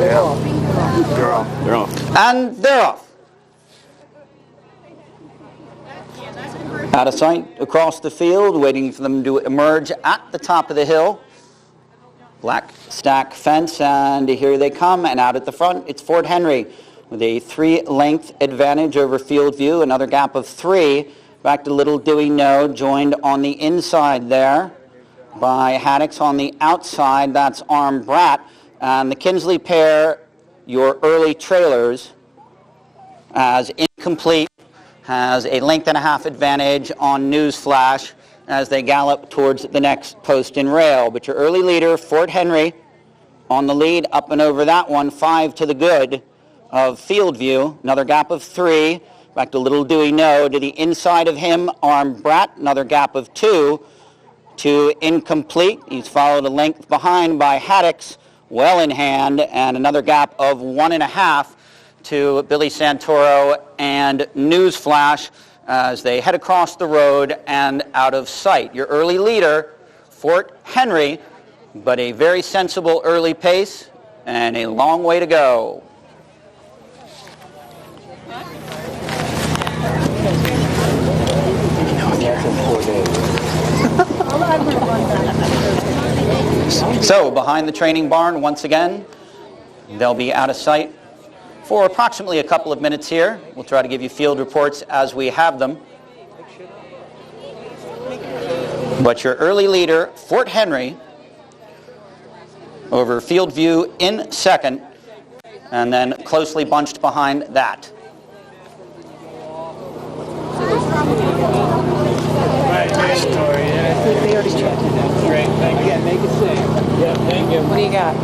They're off. They're off. And they're off. Out of sight across the field, waiting for them to emerge at the top of the hill. Black stack fence, and here they come. And out at the front, it's Fort Henry with a 3-length advantage over Field View. Another gap of 3. Back to Little Do We Know, joined on the inside there by Haddix on the outside. That's Armed Brat. And the Kinsley pair, your early trailers, as Incomplete has a 1.5-length advantage on Newsflash as they gallop towards the next post and rail. But your early leader, Fort Henry, on the lead, up and over that one, 5 to the good of Field View. Another gap of 3. Back to Little Do We Know. To the inside of him, Armed Brat. Another gap of 2 to Incomplete. He's followed a length behind by Haddix, well in hand, and another gap of 1.5 to Billy Santoro and Newsflash as they head across the road and out of sight. Your early leader, Fort Henry, but a very sensible early pace and a long way to go. So behind the training barn once again, they'll be out of sight for approximately a couple of minutes here. We'll try to give you field reports as we have them. But your early leader, Fort Henry, over Field View in second, and then closely bunched behind that. They already checked. Great, thank you. Again, make it safe. Yeah, thank you. What do you got?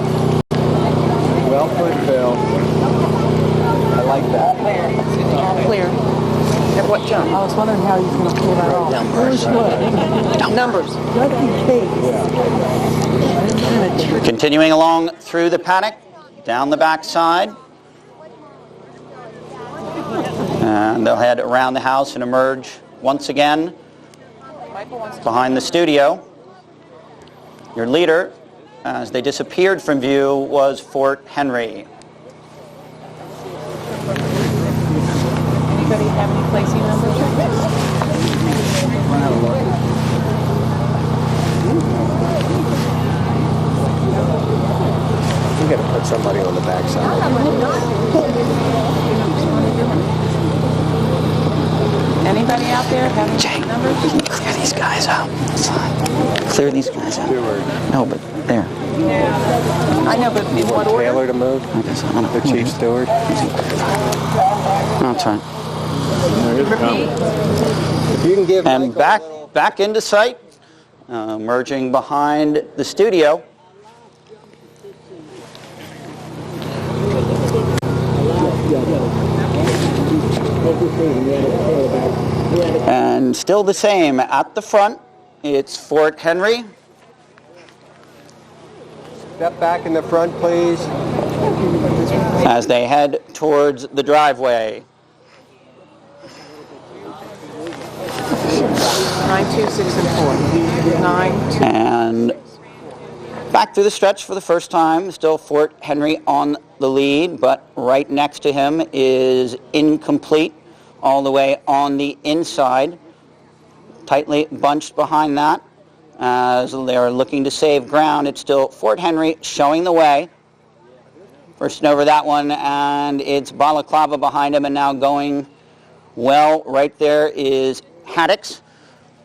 Well put, Bill. I like that. Clear. At what jump? I was wondering how he's going to pull that off. Numbers. Numbers. Continuing along through the paddock, down the backside. And they'll head around the house and emerge once again behind the studio. Your leader, as they disappeared from view, was Fort Henry. Anybody have any placing numbers? We got to put somebody on the backside. Anybody out there have any numbers? Clear these guys out. Clear these guys out. No, but there. I know, but in what order? Taylor to move. The chief steward. No, it's fine. If you can give And back into sight, merging behind the studio. And still the same at the front. It's Fort Henry. Step back in the front, please. As they head towards the driveway. 9, 2, 6, and 4. 9, 2. And back through the stretch for the first time. Still Fort Henry on the lead, but right next to him is Incomplete, all the way on the inside. Tightly bunched behind that as they're looking to save ground. It's still Fort Henry showing the way. First and over that one, and it's Balaclava behind him, and now going well right there is Haddix.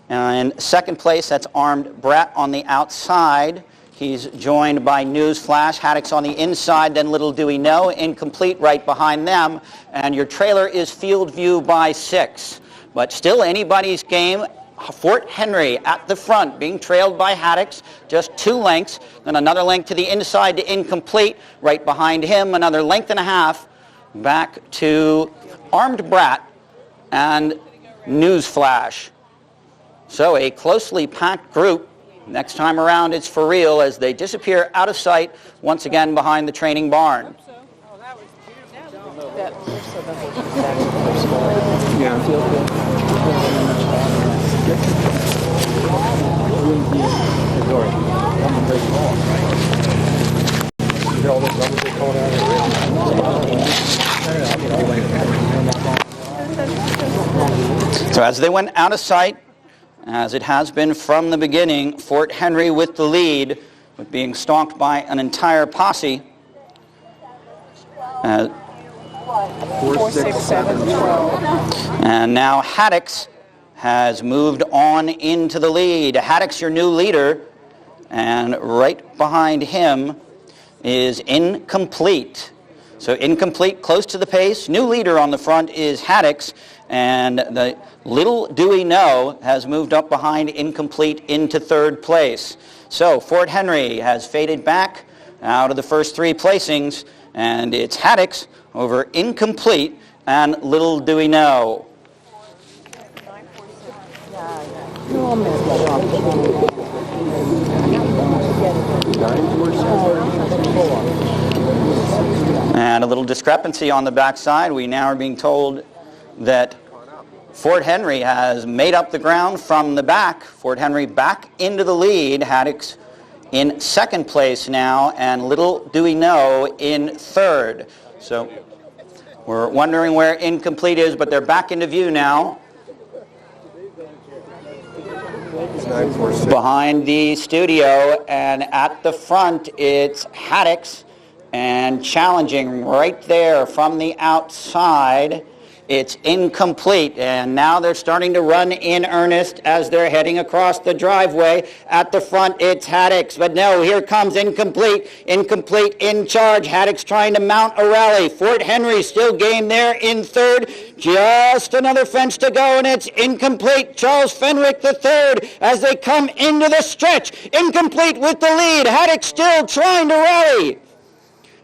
And in second place, that's Armed Brat on the outside. He's joined by Newsflash, Haddix on the inside, then Little Do We Know, Incomplete right behind them. And your trailer is Field View by 6. But still anybody's game. Fort Henry at the front, being trailed by Haddix, just 2 lengths. Then another length to the inside to Incomplete. Right behind him, another 1.5 lengths back to Armed Brat and Newsflash. So a closely packed group. Next time around, it's for real as they disappear out of sight once again behind the training barn. So as they went out of sight, as it has been from the beginning, Fort Henry with the lead, with being stalked by an entire posse. 4, 6, 7, 12. And now Haddix has moved on into the lead. Haddix, your new leader, and right behind him is Incomplete. So Incomplete close to the pace. New leader on the front is Haddix, and the Little Do We Know has moved up behind Incomplete into third place. So Fort Henry has faded back out of the first three placings, and it's Haddix over Incomplete and Little Do We Know. And a little discrepancy on the backside. We now are being told that Fort Henry has made up the ground from the back. Fort Henry back into the lead. Haddix in second place now, and Little Do We Know in third. So we're wondering where Incomplete is, but they're back into view now. Behind the studio, and at the front it's Haddix, and challenging right there from the outside it's Incomplete, and now they're starting to run in earnest as they're heading across the driveway. At the front it's Haddix, but no, here comes Incomplete. Incomplete in charge. Haddix trying to mount a rally. Fort Henry still game there in third. Just another fence to go, and it's Incomplete. Charles Fenwick the third as they come into the stretch. Incomplete with the lead. Haddix still trying to rally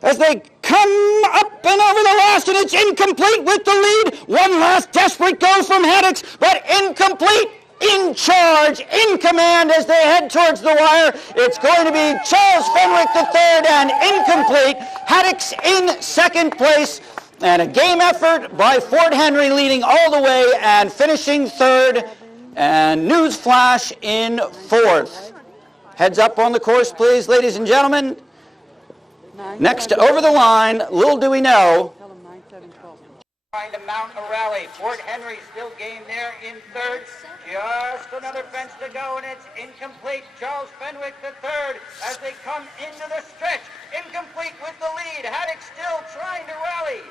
as they come up and over the last, and it's Incomplete with the lead. One last desperate go from Haddix, but Incomplete in charge, in command as they head towards the wire. It's going to be Charles Fenwick the third and Incomplete. Haddix in second place, and a game effort by Fort Henry leading all the way and finishing third, and Newsflash in fourth. Heads up on the course, please, ladies and gentlemen. Next, over the line, Little Do We Know. Trying to mount a rally. Fort Henry still game there in third. Just another fence to go, and it's Incomplete. Charles Fenwick the third as they come into the stretch. Incomplete with the lead. Haddix still trying to rally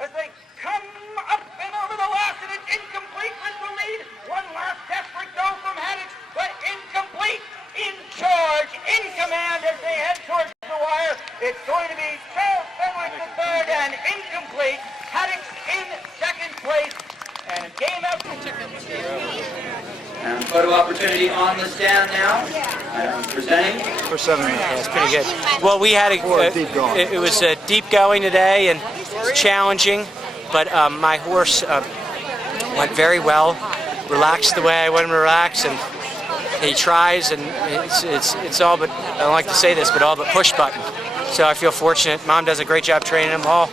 as they come up and over the last, and it's Incomplete with the lead. One last desperate go from Haddix, but Incomplete in charge, in command as they head towards the wire. It's going to be Charles Fenwick the third and Incomplete. Haddix in second place, and a game up. And photo opportunity on the stand now. Presenting. For 7 minutes, that's pretty good. Well, we had it was deep going today and challenging, but my horse went very well, relaxed the way I want him to relax, and he tries, and it's all but, I don't like to say this, but all but push button. So I feel fortunate. Mom does a great job training them all.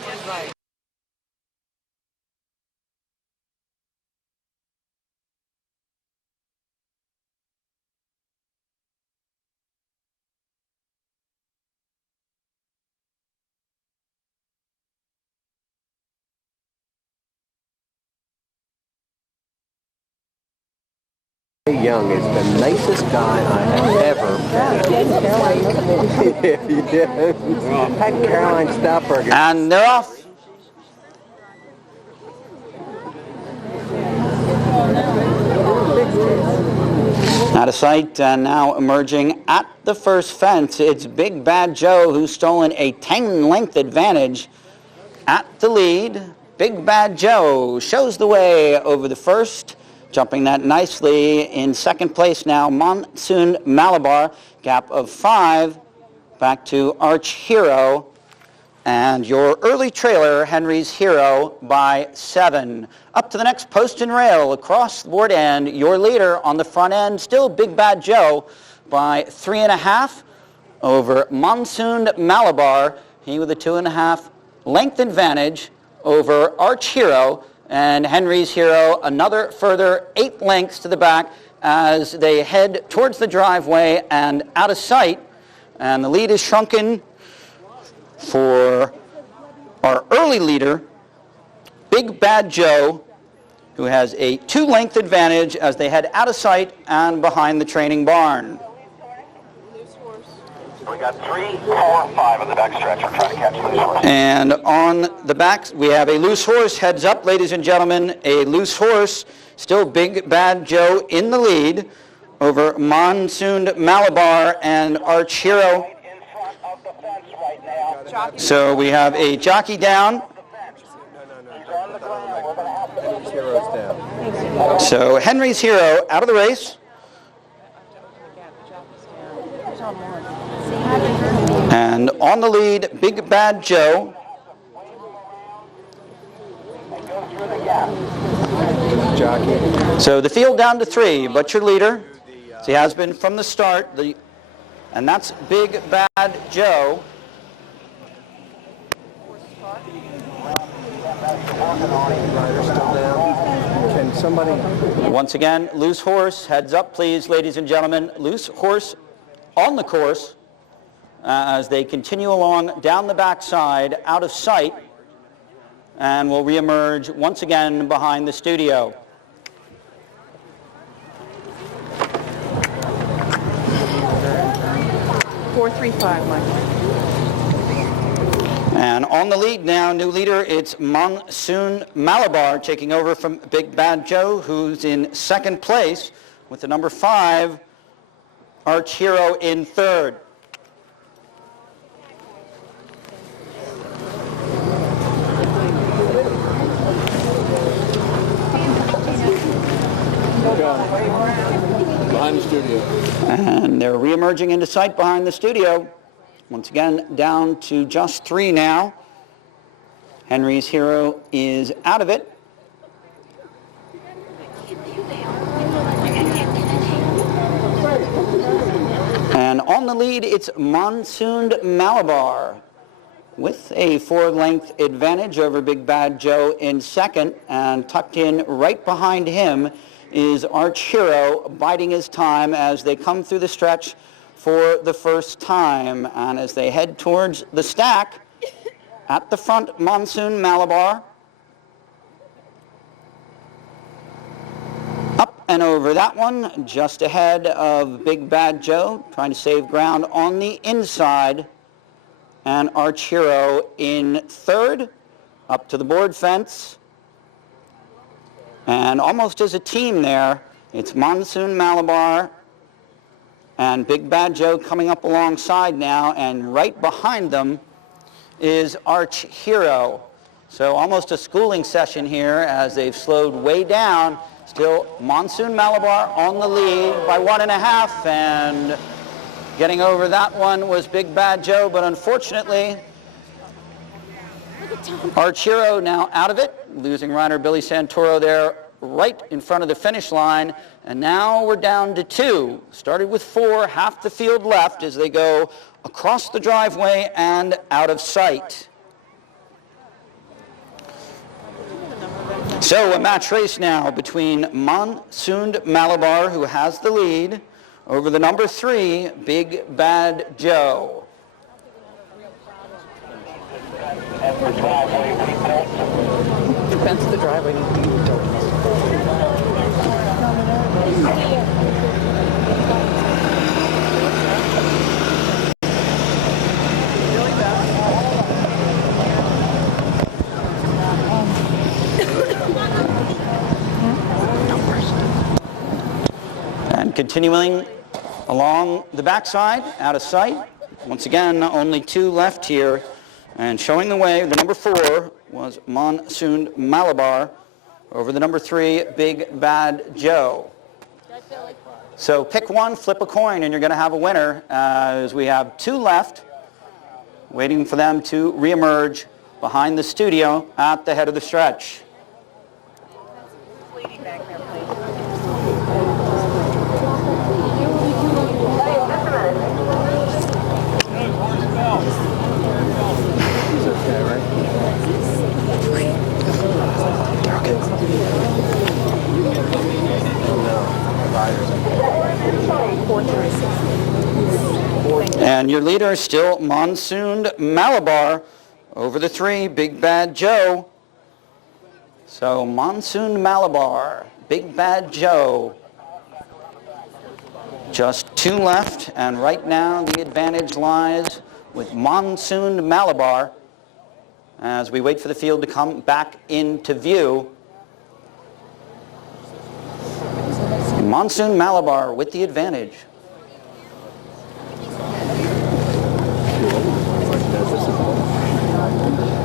Young is the nicest guy I have ever met. Yeah, he did. Had Caroline Stoutberger. And they're off. Out of sight, and now emerging at the first fence, it's Big Bad Joe, who's stolen a 10-length advantage at the lead. Big Bad Joe shows the way over the first, jumping that nicely. In second place now, Monsoon Malabar, gap of 5, back to Arch Hero, and your early trailer, Henry's Hero, by 7. Up to the next post and rail across the board end, your leader on the front end, still Big Bad Joe, by 3.5 over Monsoon Malabar. He with a 2.5 length advantage over Arch Hero, and Henry's Hero another further 8 lengths to the back as they head towards the driveway and out of sight. And the lead is shrunken for our early leader, Big Bad Joe, who has a 2-length advantage as they head out of sight and behind the training barn. We got 3, 4, 5 on the back stretch. We're trying to catch loose horse. And on the back, we have a loose horse. Heads up, ladies and gentlemen, a loose horse. Still Big Bad Joe in the lead over Monsoon Malabar and Arch Hero. So we have a jockey down. So Henry's Hero out of the race. And on the lead, Big Bad Joe. So the field down to 3, but your leader, as he has been from the start, and that's Big Bad Joe. Can somebody... Once again, loose horse, heads up please, ladies and gentlemen. Loose horse on the course as they continue along down the backside, out of sight, and will reemerge once again behind the studio. Four, 3, 5, Mike. And on the lead now, new leader, it's Monsoon Malabar taking over from Big Bad Joe, who's in second place with the number 5, Arch Hero in third. Behind the studio. And they're reemerging into sight behind the studio. Once again, down to just 3 now. Henry's Hero is out of it. And on the lead, it's Monsoon Malabar with a 4-length advantage over Big Bad Joe in second, and tucked in right behind him is Arch Hero, biding his time as they come through the stretch for the first time. And as they head towards the stack, at the front, Monsoon Malabar. Up and over that one, just ahead of Big Bad Joe, trying to save ground on the inside. And Arch Hero in third, up to the board fence. And almost as a team there, it's Monsoon Malabar and Big Bad Joe coming up alongside now, and right behind them is Arch Hero. So almost a schooling session here as they've slowed way down. Still Monsoon Malabar on the lead by 1.5, and getting over that one was Big Bad Joe, but unfortunately Arch Hero now out of it, losing rider Billy Santoro there right in front of the finish line. And now we're down to 2. Started with 4, half the field left as they go across the driveway and out of sight. So a match race now between Monsoon Malabar, who has the lead, over the number 3, Big Bad Joe. The fence of the driveway needs to be built. And continuing along the backside, out of sight. Once again, only 2 left here. And showing the way, the number 4 was Monsoon Malabar over the number 3, Big Bad Joe. So pick one, flip a coin, and you're going to have a winner, as we have 2 left, waiting for them to reemerge behind the studio at the head of the stretch. And your leader is still Monsoon Malabar over the 3, Big Bad Joe. So Monsoon Malabar, Big Bad Joe. Just 2 left, and right now the advantage lies with Monsoon Malabar as we wait for the field to come back into view. Monsoon Malabar with the advantage.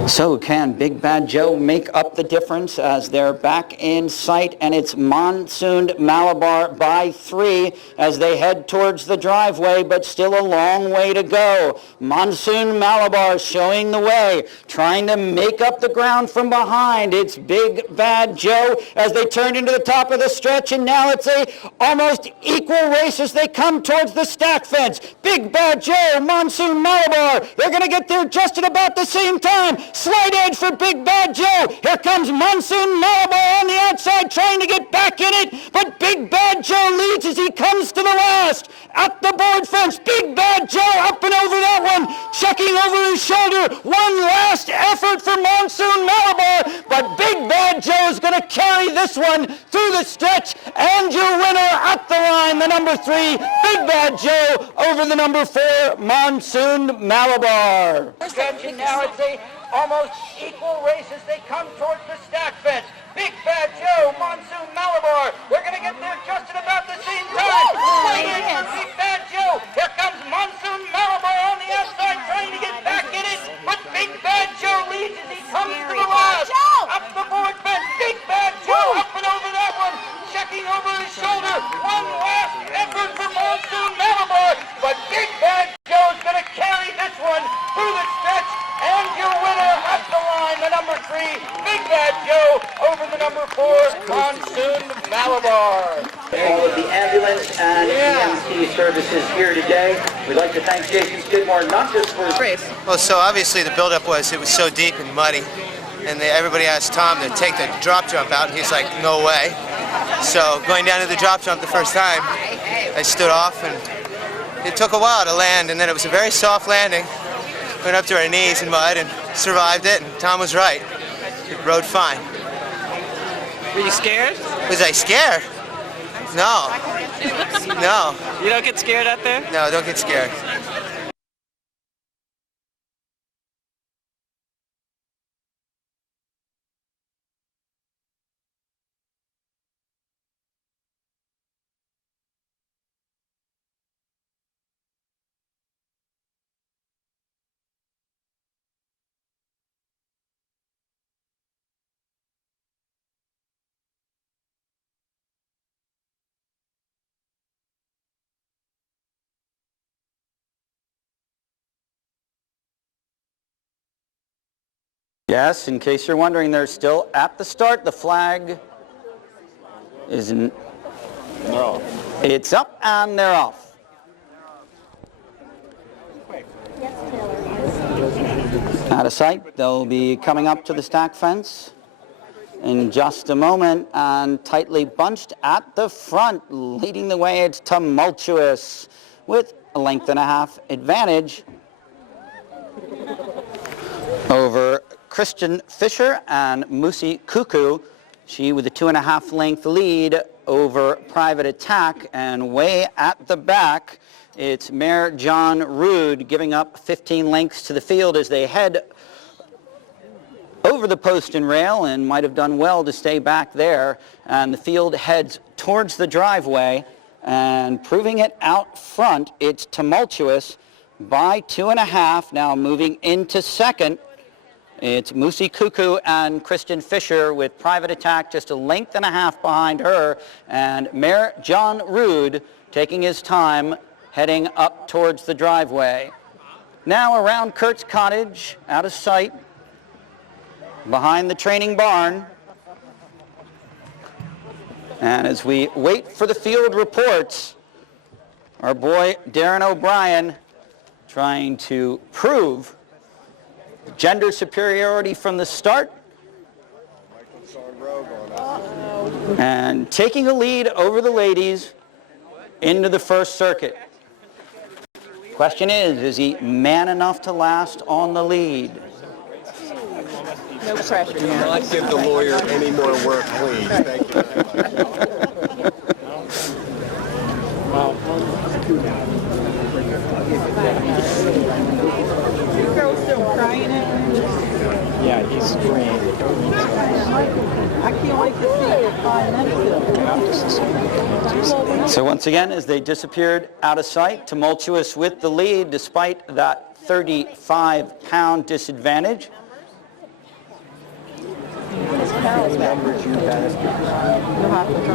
So can Big Bad Joe make up the difference as they're back in sight, and it's Monsoon Malabar by 3 as they head towards the driveway, but still a long way to go. Monsoon Malabar showing the way, trying to make up the ground from behind. It's Big Bad Joe as they turn into the top of the stretch, and now it's a almost equal race as they come towards the stack fence. Big Bad Joe, Monsoon Malabar, they're going to get there just at about the same time. Slight edge for Big Bad Joe. Here comes Monsoon Malabar on the outside trying to get back in it, but Big Bad Joe leads as he comes to the last. At the board fence, Big Bad Joe up and over that one, checking over his shoulder. One last effort for Monsoon Malabar, but Big Bad Joe is going to carry this one through the stretch, and your winner at the line, the number 3, Big Bad Joe over the number 4, Monsoon Malabar. And now it's a almost equal race as they come towards the stack fence. Big Bad Joe, Monsoon Malabar, they're going to get there just at about the same time. Big Bad Joe, here comes Monsoon Malabar on the outside trying to get back in it, but Big Bad Joe leads as he comes to the last. Up the board fence, Big Bad Joe up and over that one, checking over his shoulder. One last effort for Monsoon Malabar, but Big Bad Joe's going to carry this one through the stretch. And your winner at the line, the number 3, Big Bad Joe, over the number 4, Monsoon Malabar. All of the ambulance and EMT services here today. We'd like to thank Jason Skidmore not just for his race. Well, so obviously the buildup was, it was so deep and muddy, and everybody asked Tom to take the drop jump out, and he's like, no way. So going down to the drop jump the first time, I stood off, and it took a while to land, and then it was a very soft landing. Went up to our knees in mud and survived it, and Tom was right. It rode fine. Were you scared? Was I scared? No. No. You don't get scared out there? No, don't get scared. Yes, in case you're wondering, they're still at the start. The flag is it's up and they're off. Out of sight. They'll be coming up to the stack fence in just a moment, and tightly bunched at the front, leading the way. It's Tumultuous with a 1.5 length advantage over Christian Fisher and Moosey Cuckoo. She with a 2.5 length lead over Private Attack, and way at the back it's Mayor John Rood giving up 15 lengths to the field as they head over the post and rail, and might have done well to stay back there, and the field heads towards the driveway, and proving it out front, it's Tumultuous by 2.5, now moving into second. It's Moosey Cuckoo and Christian Fisher with Private Attack just a 1.5 lengths behind her, and Mayor John Rood taking his time heading up towards the driveway. Now around Kurt's cottage, out of sight, behind the training barn. And as we wait for the field reports, our boy Darren O'Brien trying to prove gender superiority from the start, and taking a lead over the ladies into the first circuit. Question is he man enough to last on the lead? No pressure. Do not give the lawyer any more work, please. Thank you very Your girl's still crying at me. Yeah, he's screamed. I can't wait to see it. So once again, as they disappeared out of sight, Tumultuous with the lead despite that 35-pound disadvantage.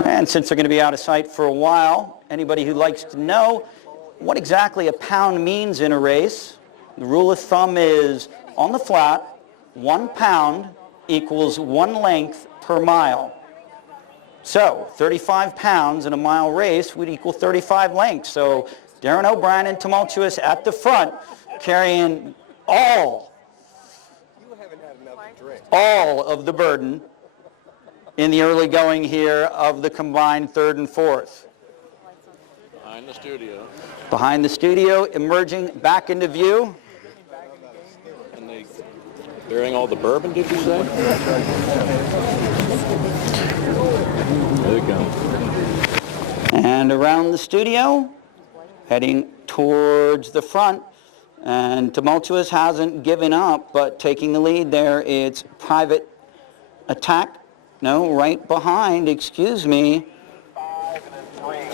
And since they're going to be out of sight for a while, anybody who likes to know what exactly a pound means in a race, the rule of thumb is on the flat, 1 pound equals 1 length per mile. So 35 pounds in a mile race would equal 35 lengths. So Darren O'Brien and Tumultuous at the front carrying all of the burden in the early going here of the combined third and fourth. Behind the studio. Behind the studio, emerging back into view. And they bearing all the bourbon, did you say? There you go. And around the studio, heading towards the front. And Tumultuous hasn't given up, but taking the lead there, it's Private Attack. No, right behind, excuse me.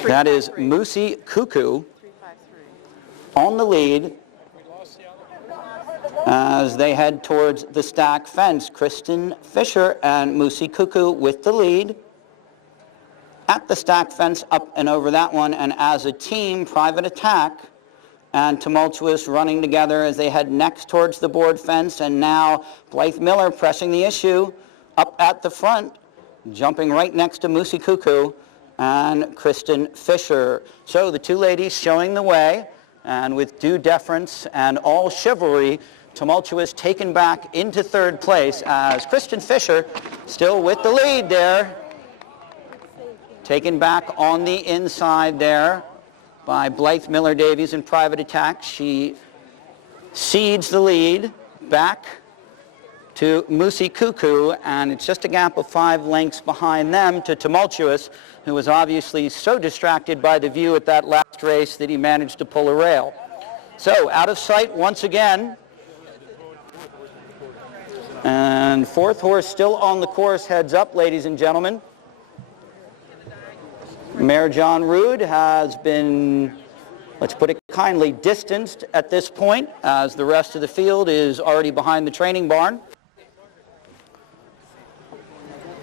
That is Moosey Cuckoo on the lead as they head towards the stack fence. Kristen Fisher and Moosey Cuckoo with the lead at the stack fence, up and over that one. And as a team, Private Attack and Tumultuous running together as they head next towards the board fence. And now Blythe Miller pressing the issue up at the front, jumping right next to Moosey Cuckoo and Kristen Fisher. So the two ladies showing the way, and with due deference and all chivalry, Tumultuous taken back into third place as Kristen Fisher still with the lead there. Taken back on the inside there by Blythe Miller Davies in Private Attack. She cedes the lead back to Moosey Cuckoo, and it's just a gap of 5 lengths behind them to Tumultuous, who was obviously so distracted by the view at that last race that he managed to pull a rail. So out of sight once again. And fourth horse still on the course, heads up, ladies and gentlemen. Mayor John Rood has been, let's put it kindly, distanced at this point, as the rest of the field is already behind the training barn.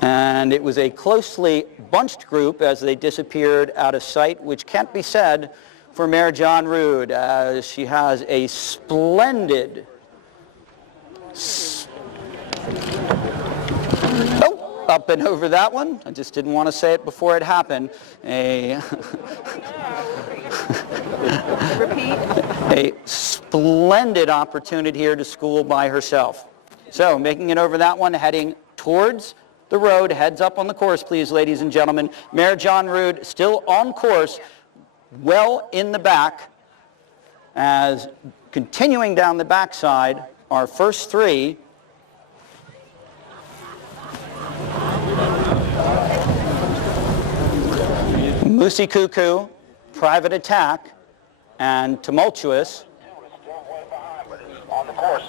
And it was a closely bunched group as they disappeared out of sight, which can't be said for Mayor John Rood, as she has a splendid, up and over that one. I just didn't want to say it before it happened. A splendid opportunity here to school by herself. So making it over that one, heading towards the road, heads up on the course, please, ladies and gentlemen. Mayor John Rood still on course, well in the back, as continuing down the backside, our first three. Moosey Cuckoo, Private Attack, and Tumultuous. On the course.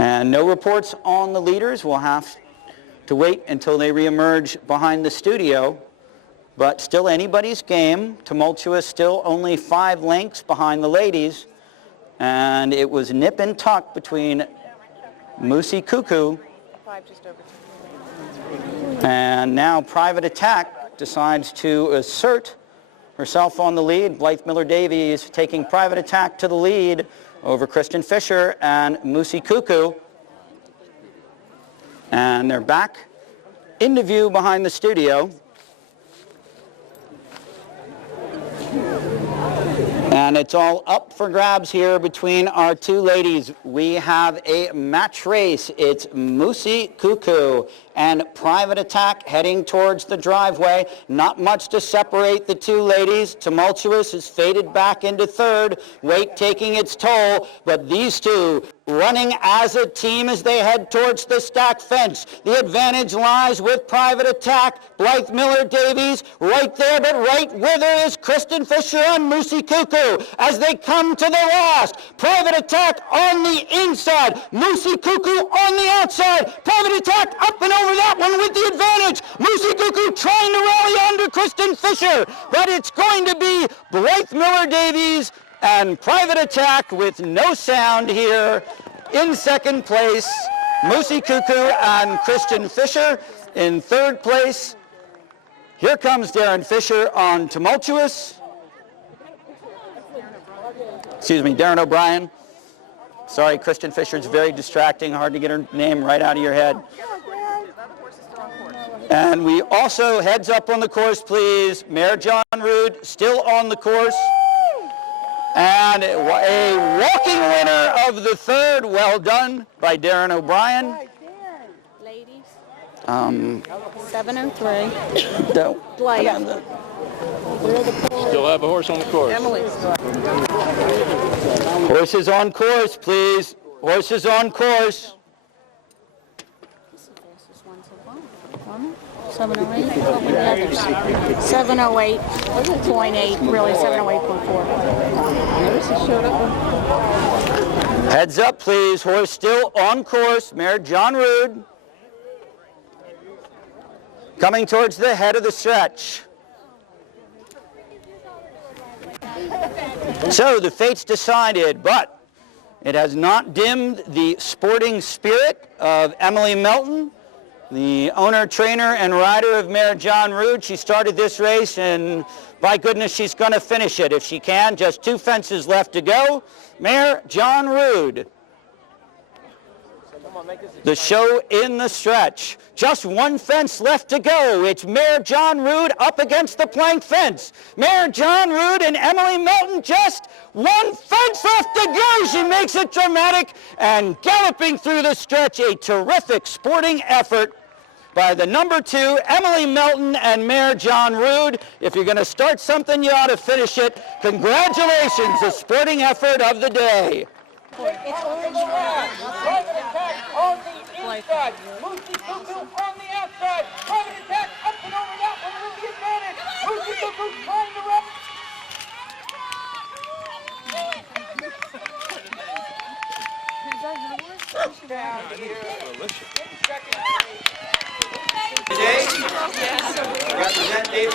And no reports on the leaders. We'll have to wait until they reemerge behind the studio. But still anybody's game. Tumultuous still only 5 lengths behind the ladies. And it was nip and tuck between Moosey Cuckoo and now Private Attack decides to assert herself on the lead. Blythe Miller Davies taking Private Attack to the lead over Kristen Fisher and Moosey Cuckoo. And they're back into view behind the studio. And it's all up for grabs here between our two ladies. We have a match race. It's Moosey Cuckoo and Private Attack heading towards the driveway. Not much to separate the two ladies. Tumultuous has faded back into third, weight taking its toll, but these two running as a team as they head towards the stack fence. The advantage lies with Private Attack. Blythe Miller-Davies right there, but right with her is Kristen Fisher and Moosey Cuckoo as they come to the last. Private Attack on the inside, Moosey Cuckoo on the outside. Private Attack up and over that one with the advantage. Moosey Cuckoo trying to rally under Kristen Fisher, but it's going to be Blythe Miller-Davies and Private Attack with no sound here in second place. Moosey Cuckoo and Kristen Fisher in third place. Here comes Darren Fisher on Tumultuous. Excuse me, Darren O'Brien. Sorry, Kristen Fisher's very distracting. Hard to get her name right out of your head. And we also, heads up on the course, please. Mayor John Rood still on the course. And a walking winner of the third. Well done by Darren O'Brien. Ladies. 7:03. Still have a horse on the course. Horses on course, please. Horses on course. 7:08. 7:08.8. Really 7:08.4. Heads up, please. Horse still on course. Mayor John Rood. Coming towards the head of the stretch. So the fate's decided, but it has not dimmed the sporting spirit of Emily Melton, the owner, trainer, and rider of Mayor John Rood. She started this race, and by goodness, she's going to finish it if she can. Just 2 fences left to go. Mayor John Rood. The show in the stretch. Just 1 fence left to go. It's Mayor John Rood up against the plank fence. Mayor John Rood and Emily Melton, just 1 fence left to go. She makes it dramatic and galloping through the stretch. A terrific sporting effort by the number 2, Emily Melton and Mayor John Rood. If you're going to start something, you ought to finish it. Congratulations, the sporting effort of the day. It's on the left. Private Attack on the inside. Moosey Cuckoo on the outside. Private Attack up and over that one with the advantage. Moosey Cuckoo trying to run. Down here. Today, represent David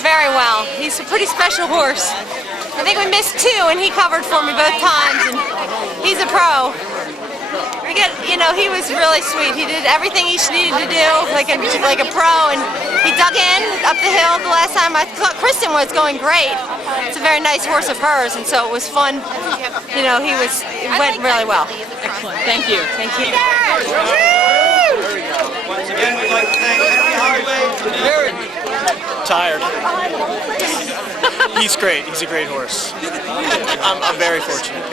Very well. He's a pretty special horse. I think we missed 2 and he covered for me both times, and he's a pro. He was really sweet. He did everything he needed to do like a pro, and he dug in up the hill the last time. I thought Kristen was going great. It's a very nice horse of hers, and so it was fun. It went really well. Excellent. Thank you. Thank you. Once again, we'd like to thank Hardway. Tired. He's great. He's a great horse. I'm very fortunate.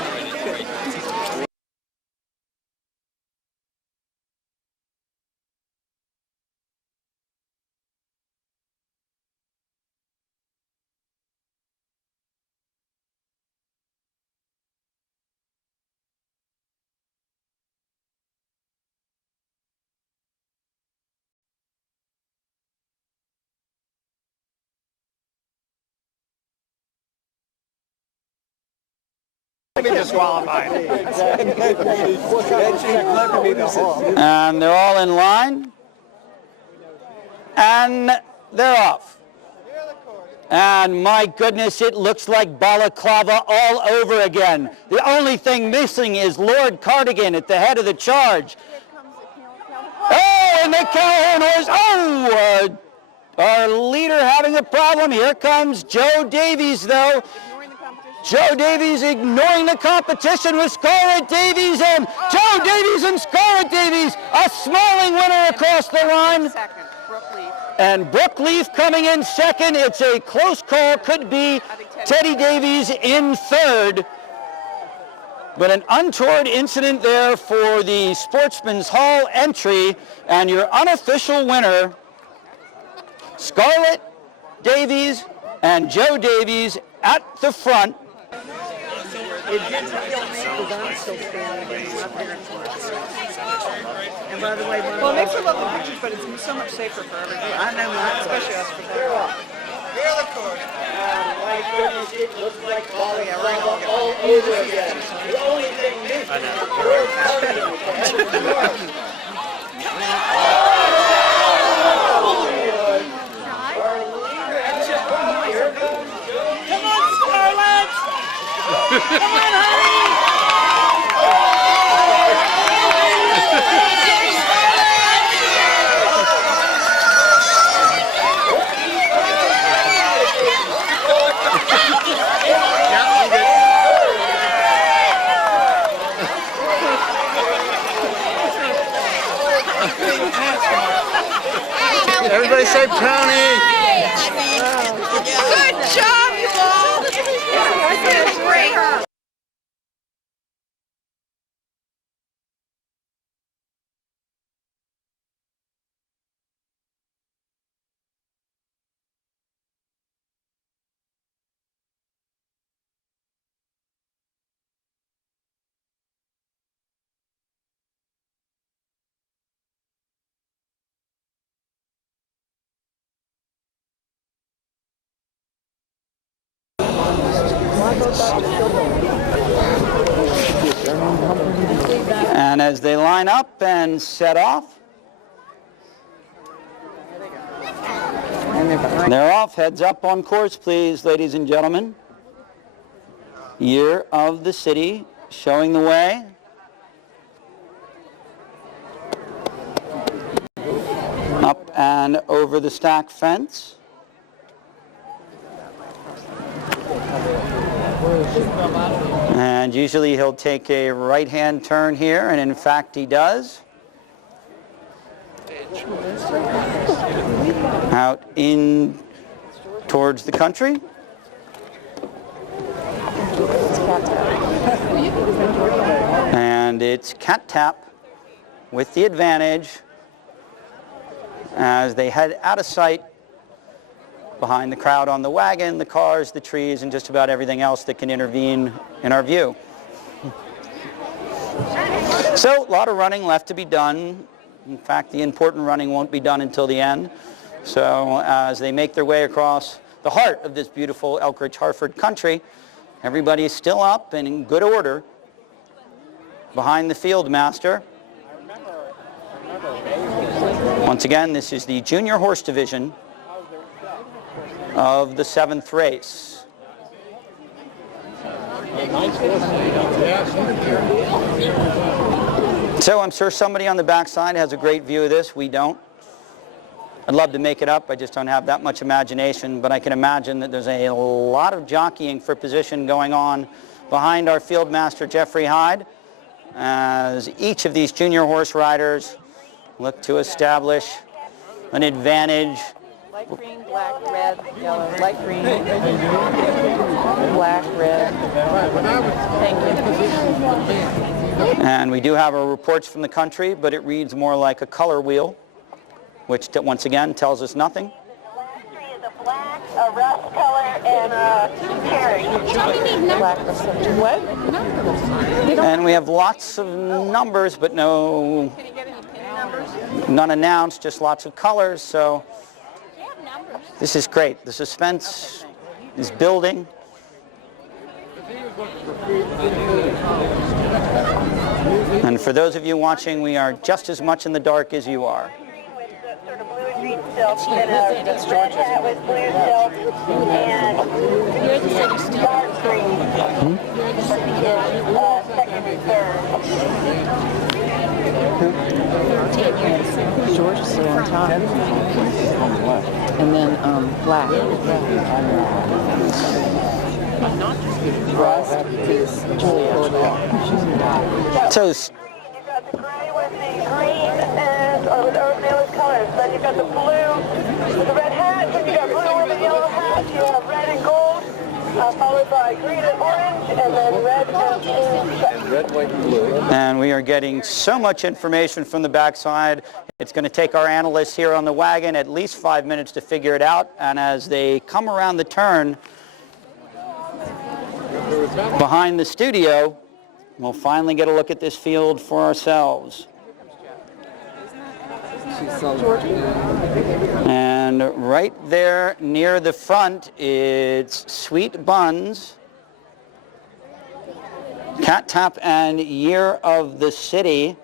And they're all in line. And they're off. And my goodness, it looks like balaclava all over again. The only thing missing is Lord Cardigan at the head of the charge. Oh, and the Calhoun horse. Oh, our leader having a problem. Here comes Joe Davies, though. Joe Davies ignoring the competition with Scarlett Davies, and Joe Davies and Scarlett Davies, a smiling winner across the line. And Brooke Leaf coming in second. It's a close call. Could be Teddy Davies in third. But an untoward incident there for the Sportsman's Hall entry, and your unofficial winner, Scarlett Davies and Joe Davies at the front. It didn't feel me because I'm still standing. And by the way, well, it makes for lovely pictures, but it's so much safer for everybody. I know mine, especially us for that. Here the course. My goodness, it looks like all over again. The only thing missing. I know. Come on, Scarlett! Come on, honey! Everybody say Pony! Good job, you all! That's great! And as they line up and set off, they're off. Heads up on course, please, ladies and gentlemen. Year of the city showing the way. Up and over the stack fence. And usually he'll take a right-hand turn here, and in fact he does. Out in towards the country. And it's Cat Tap with the advantage as they head out of sight behind the crowd on the wagon, the cars, the trees, and just about everything else that can intervene in our view. So, a lot of running left to be done. In fact, the important running won't be done until the end. So, as they make their way across the heart of this beautiful Elkridge-Harford country, everybody is still up and in good order behind the field master. Once again, this is the junior horse division of the 7th race. So I'm sure somebody on the backside has a great view of this. We don't. I'd love to make it up. I just don't have that much imagination, but I can imagine that there's a lot of jockeying for position going on behind our field master, Jeffrey Hyde, as each of these junior horse riders look to establish an advantage. Light green, black, red, yellow, light green, black, red. Thank you. And we do have our reports from the country, but it reads more like a color wheel, which once again tells us nothing. A black, a rust color, and a cherry. Black, what? And we have lots of numbers, but no, Can you get any pin numbers? none announced, just lots of colors. So this is great. The suspense is building. And for those of you watching, we are just as much in the dark as you are. Sort of blue and green silk, and a red hat with blue silk, and dark green. Second and third. George is still on top. And then black. Rust is Julia. So You've got the gray with the green and with those colors. Then you've got the blue with the red hat. Then you've got blue with the yellow hat. You have red and gold. followed by green and orange, and then red and blue. Red, white, and blue. And we are getting so much information from the backside. It's going to take our analysts here on the wagon at least 5 minutes to figure it out. And as they come around the turn behind the studio, we'll finally get a look at this field for ourselves. And right there near the front, it's Sweet Buns, Cat Tap, and Year of the City.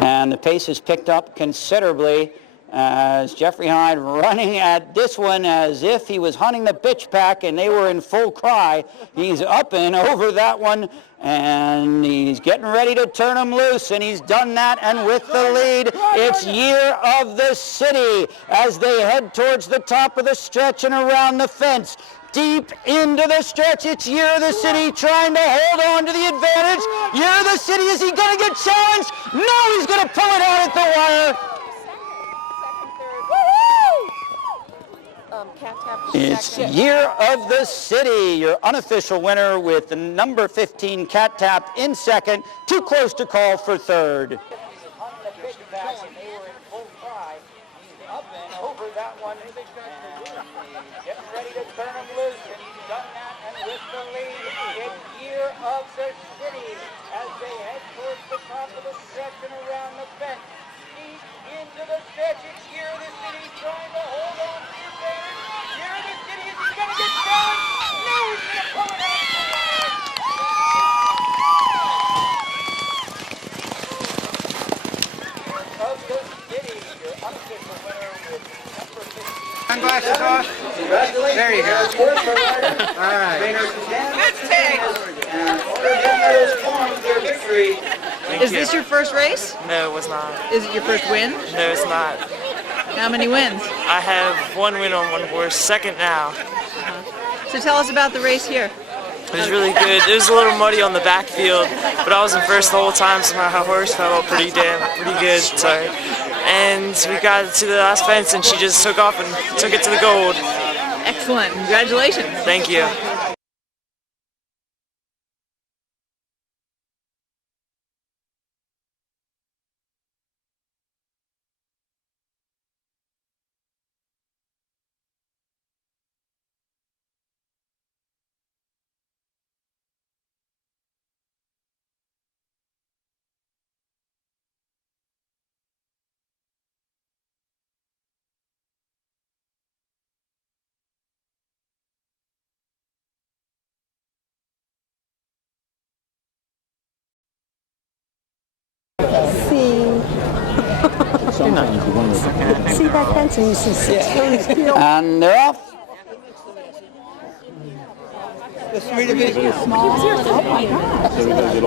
And the pace has picked up considerably as Jeffrey Hyde running at this one as if he was hunting the bitch pack and they were in full cry. He's up and over that one, and he's getting ready to turn him loose, and he's done that, and with the lead, it's Year of the City as they head towards the top of the stretch and around the fence. Deep into the stretch, it's Year of the City trying to hold on to the advantage. Year of the City, is he going to get challenged? No, he's going to pull it out at the wire. It's Year of the City, your unofficial winner, with the number 15 Cat Tap in second, too close to call for third. Getting ready to turn him loose, and he's done that, and with the lead, it's Year of the City as they head towards the top of the stretch and around the fence. Deep into the stretch, it's Year of the City trying to hold on to the advantage. Year of the City, is he going to get down? No, he's going to pull it out. Of the City, your unofficial winner with number 15. Sunglasses off. There you go. All right. Let's take. Is this your first race? No, it was not. Is it your first win? No, it's not. How many wins? I have one win on one horse, second now. So tell us about the race here. It was really good. It was a little muddy on the backfield, but I was in first the whole time, so my horse felt pretty good. Sorry. And we got to the last fence, and she just took off and took it to the gold. Excellent. Congratulations. Thank you. See that fence and you see 6 ponies killed. And they're off.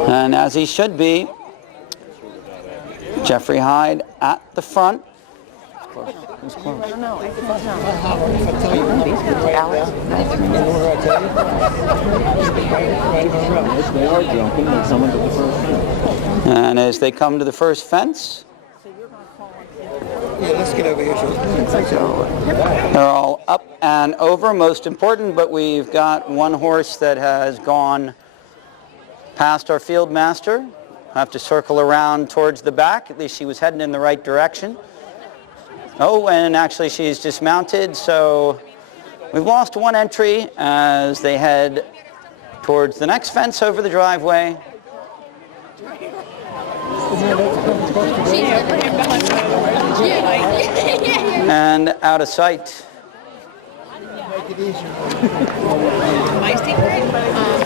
And as he should be, Jeffrey Hyde at the front. Who's close? I don't know. And as they come to the first fence, Yeah, let's get over here. they're all up and over, most important, but we've got one horse that has gone past our field master. Have to circle around towards the back. At least she was heading in the right direction. Oh, and actually she's dismounted, so we've lost one entry as they head towards the next fence over the driveway. And out of sight. My secret?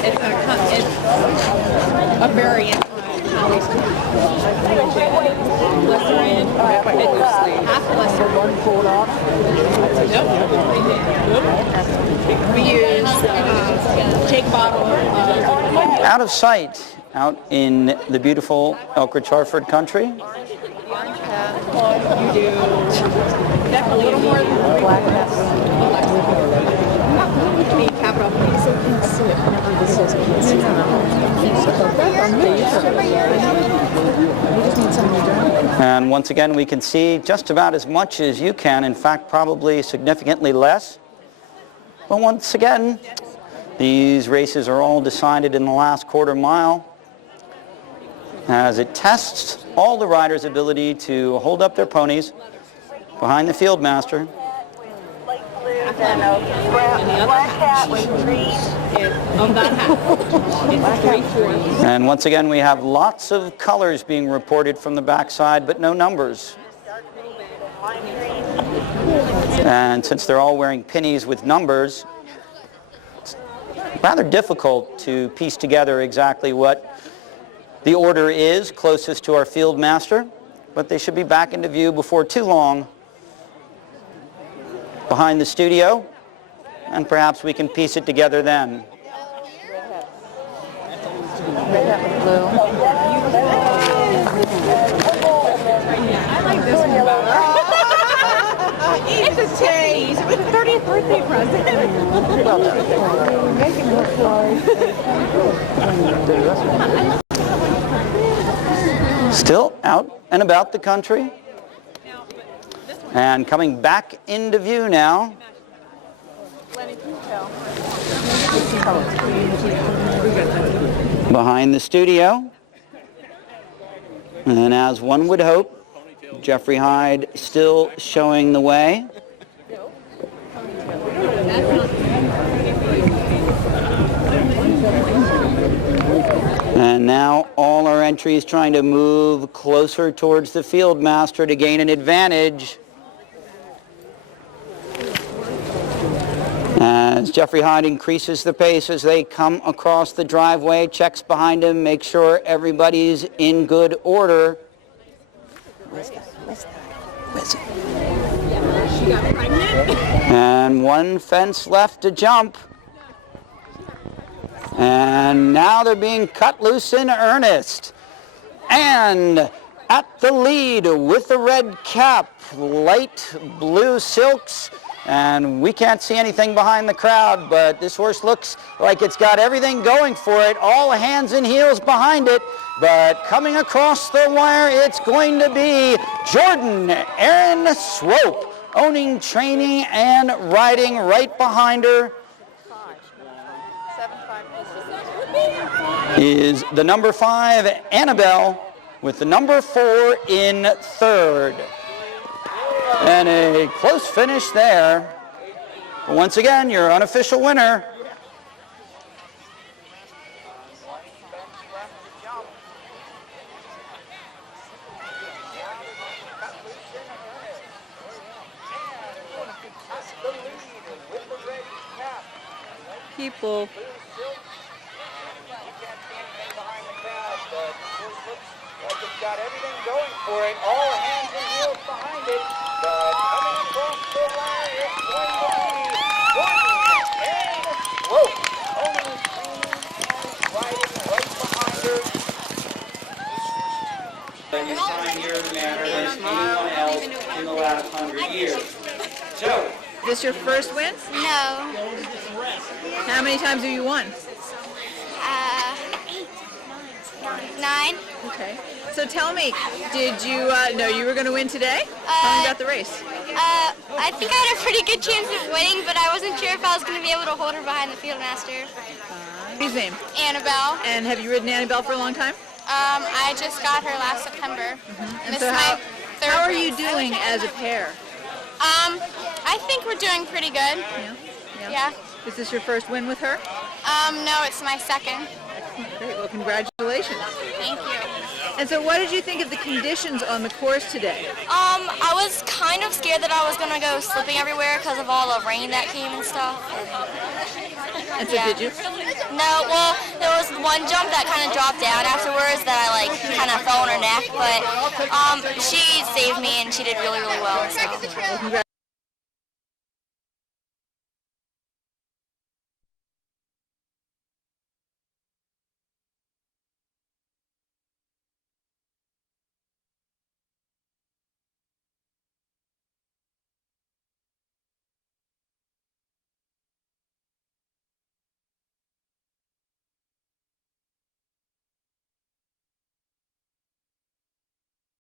It's a variant. Lesser in, half lesser. We use take bottle. Out of sight, out in the beautiful Elkridge-Harford country. You do definitely a little more than black. And And once again, we can see just about as much as you can, in fact, probably significantly less. But once again, these races are all decided in the last quarter mile, as it tests all the riders' ability to hold up their ponies behind the field master. And once again, we have lots of colors being reported from the backside, but no numbers. And since they're all wearing pinnies with numbers, it's rather difficult to piece together exactly what the order is closest to our field master, but they should be back into view before too long behind the studio, and perhaps we can piece it together then. I like this one better. It's a tease. It was a 30th birthday present. Well done. Still out and about the country. And coming back into view now. Behind the studio. And as one would hope, Jeffrey Hyde still showing the way. And now all our entries trying to move closer towards the field master to gain an advantage. As Jeffrey Hyde increases the pace as they come across the driveway, checks behind him, makes sure everybody's in good order. And one fence left to jump. And now they're being cut loose in earnest. And at the lead with the red cap, light blue silks. And we can't see anything behind the crowd, but this horse looks like it's got everything going for it. All hands and heels behind it. But coming across the wire, it's going to be Jordan Erin Swope, owning training and riding right behind her. Is the number 5, Annabelle, with the number 4 in third. And a close finish there. But once again, your unofficial winner. People. Got everything going for it. All hands and heels behind it. But coming across the line, it's going to be Jordan Erin Swope. Only training and riding right behind her. This time here in the manner as anyone else in the last 100 years. So, Is this your first win? No. How many times have you won? 9. Okay. So tell me, did you know you were going to win today? Tell me about the race. I think I had a pretty good chance of winning, but I wasn't sure if I was going to be able to hold her behind the field master. What's his name? Annabelle. And have you ridden Annabelle for a long time? I just got her last September. And so how are you doing as a pair? I think we're doing pretty good. Yeah. Is this your first win with her? No, it's my second. Excellent. Great. Well, congratulations. Thank you. And so what did you think of the conditions on the course today? I was kind of scared that I was going to go slipping everywhere because of all the rain that came and stuff. And so did you? No, well, there was one jump that kind of dropped down afterwards that I kind of fell on her neck, but she saved me and she did really, really well. So. Well,